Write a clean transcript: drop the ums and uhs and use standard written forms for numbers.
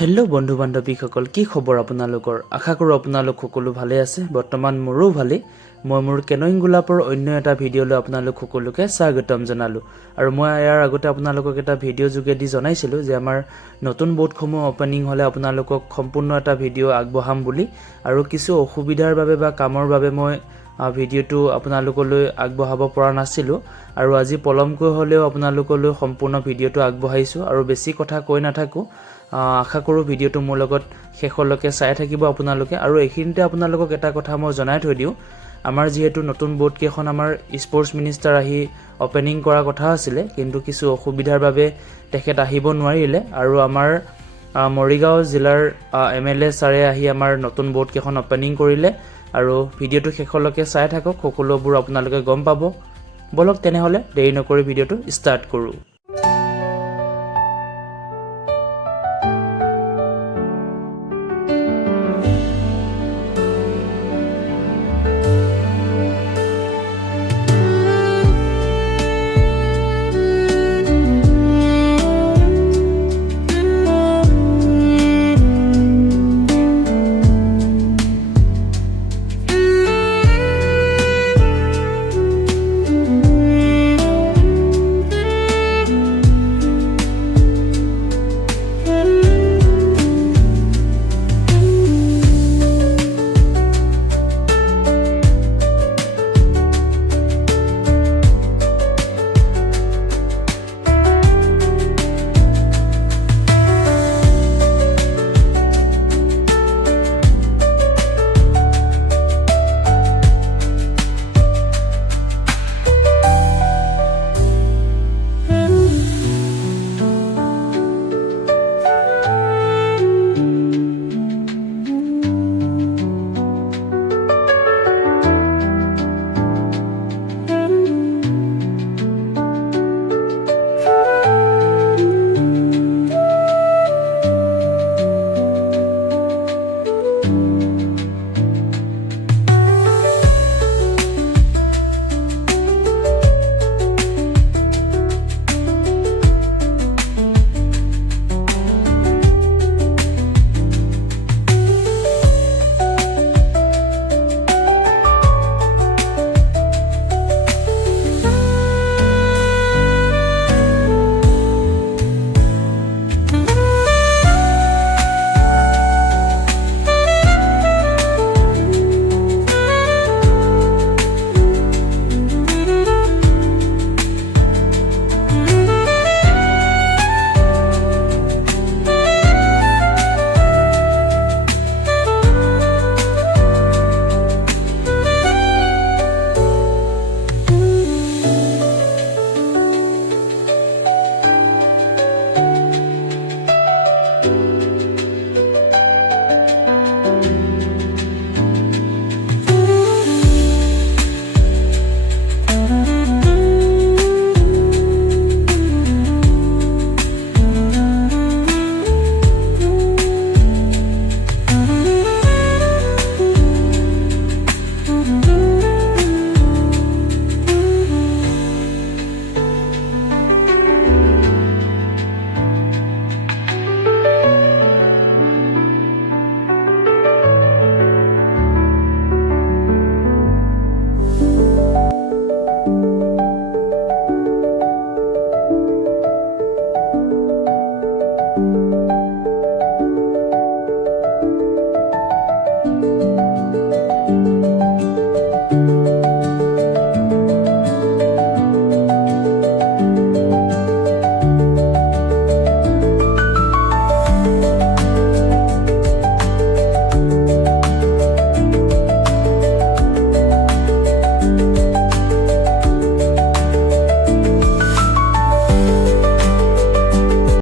হেল্ল' বন্ধু বান্ধৱীসকল, কি খবৰ আপোনালোকৰ? আশা কৰোঁ আপোনালোক সকলো ভালে আছে। বৰ্তমান মোৰো ভালেই। মই মোৰ কেনয়িং গোলাপৰ অন্য এটা ভিডিঅ'লৈ আপোনালোক সকলোকে স্বাগতম জনালোঁ। আৰু মই ইয়াৰ আগতে আপোনালোকক এটা ভিডিঅ' যোগেদি জনাইছিলোঁ যে আমাৰ নতুন বোৰ্ডসমূহ অপেনিং হ'লে আপোনালোকক সম্পূৰ্ণ এটা ভিডিঅ' আগবঢ়াম বুলি। আৰু কিছু অসুবিধাৰ বাবে বা কামৰ বাবে মই ভিডিঅ'টো আপোনালোকলৈ আগবঢ়াব পৰা নাছিলোঁ। আৰু আজি পলমকৈ হ'লেও আপোনালোকলৈ সম্পূৰ্ণ ভিডিঅ'টো আগবঢ়াইছোঁ। আৰু বেছি কথা কৈ নাথাকোঁ, আশা কৰোঁ ভিডিঅ'টো মোৰ লগত শেষলৈকে চাই থাকিব আপোনালোকে। আৰু এইখিনিতে আপোনালোকক এটা কথা মই জনাই থৈ দিওঁ, আমাৰ যিহেতু নতুন বোৰ্ডকেইখন আমাৰ স্পৰ্টছ মিনিষ্টাৰ আহি অপেনিং কৰাৰ কথা আছিলে, কিন্তু কিছু অসুবিধাৰ বাবে তেখেত আহিব নোৱাৰিলে। আৰু আমাৰ মৰিগাঁও জিলাৰ MLA ছাৰে আহি আমাৰ নতুন বোৰ্ডকেইখন অপেনিং কৰিলে। আৰু ভিডিঅ'টো শেষলৈকে চাই থাকক, সকলোবোৰ আপোনালোকে গম পাব। বলক তেনেহ'লে দেৰি নকৰি ভিডিঅ'টো ষ্টাৰ্ট কৰোঁ।